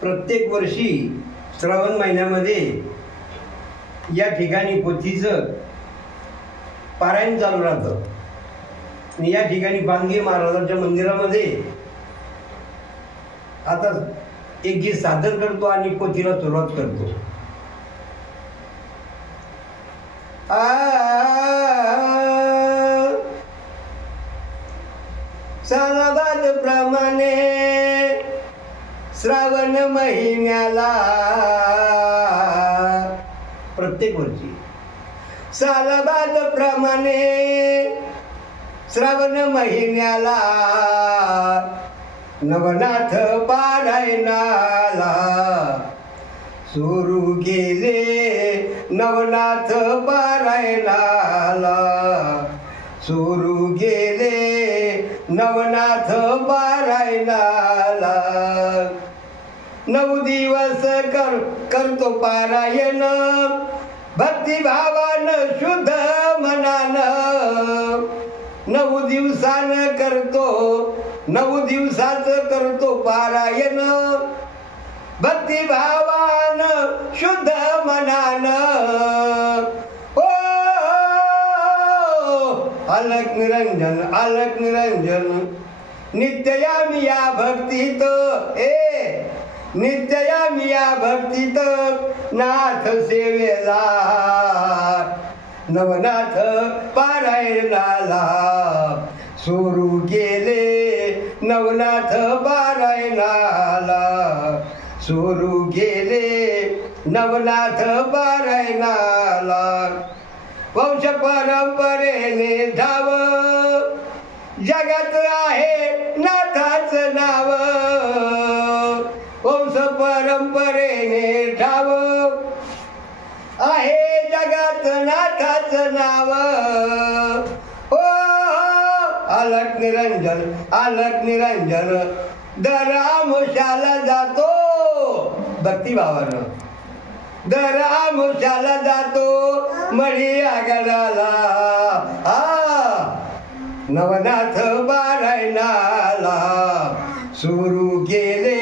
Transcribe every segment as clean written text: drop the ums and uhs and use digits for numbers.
प्रत्येक वर्षी श्रावण महिन्यामध्ये या ठिकाणी पोथीचं पारायण चालू राहतं आणि या ठिकाणी बांगे महाराजांच्या मंदिरामध्ये आता एक गीत सादर करतो आणि पोथीला सुरुवात करतो. सालाबाद प्रमाणे श्रावण महिन्याला प्रत्येक वर्षी सालाबाद प्रमाणे श्रावण महिन्याला नवनाथ पारायणाला सुरू केले. नवनाथ पारायणाला सुरू गेले. नवनाथ पारायणाला 9 दिवस करतो पारायण भक्तिभावानं शुद्ध मनानं. 9 दिवसानं करतो 9 दिवसाचं करतो पारायण भक्तिभावानं शुद्ध मनानं. ओ अलक निरंजन अलक निरंजन नित्ययामी या भक्तीत नित्ययामी या भक्तीत नाथ सेवेला नवनाथ पारायणाला सुरू केले. नवनाथ पारायणाला सुरू केले. नवनाथ पारायणाला वंश परंपरेने धाव जगात आहे नाथाचं नाव. वंश परंपरेने ठाव आहे जगात नाथाचं नाव. हो अलक निरंजन अलक निरंजन दर आमुषाला जातो भक्तिभावानं. दर आमुषाला जातो मढी आगडाला नवनाथ पारायणाला सुरू केले.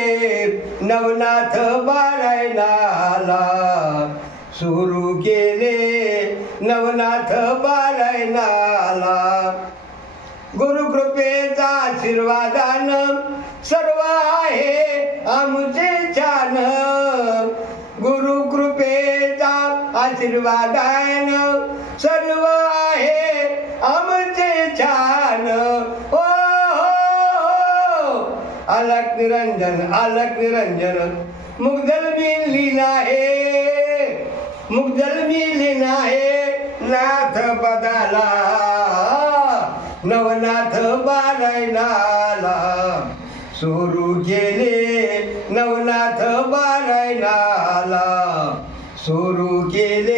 नवनाथ पारायणाला सुरू केले. नवनाथ पारायणाला गुरुकृपेचा आशीर्वादानं सर्व आहे आमचे छान. गुरुकृपेचा आशीर्वादानं सर्व आहे आमचे छान. हो अलक निरंजन अलक निरंजन मुग्धल मी आहे मुग्धल मी आहे नाथ पदाला नवनाथ पारायणाला सुरू केले. नवनाथ पारायणाला सुरू केले.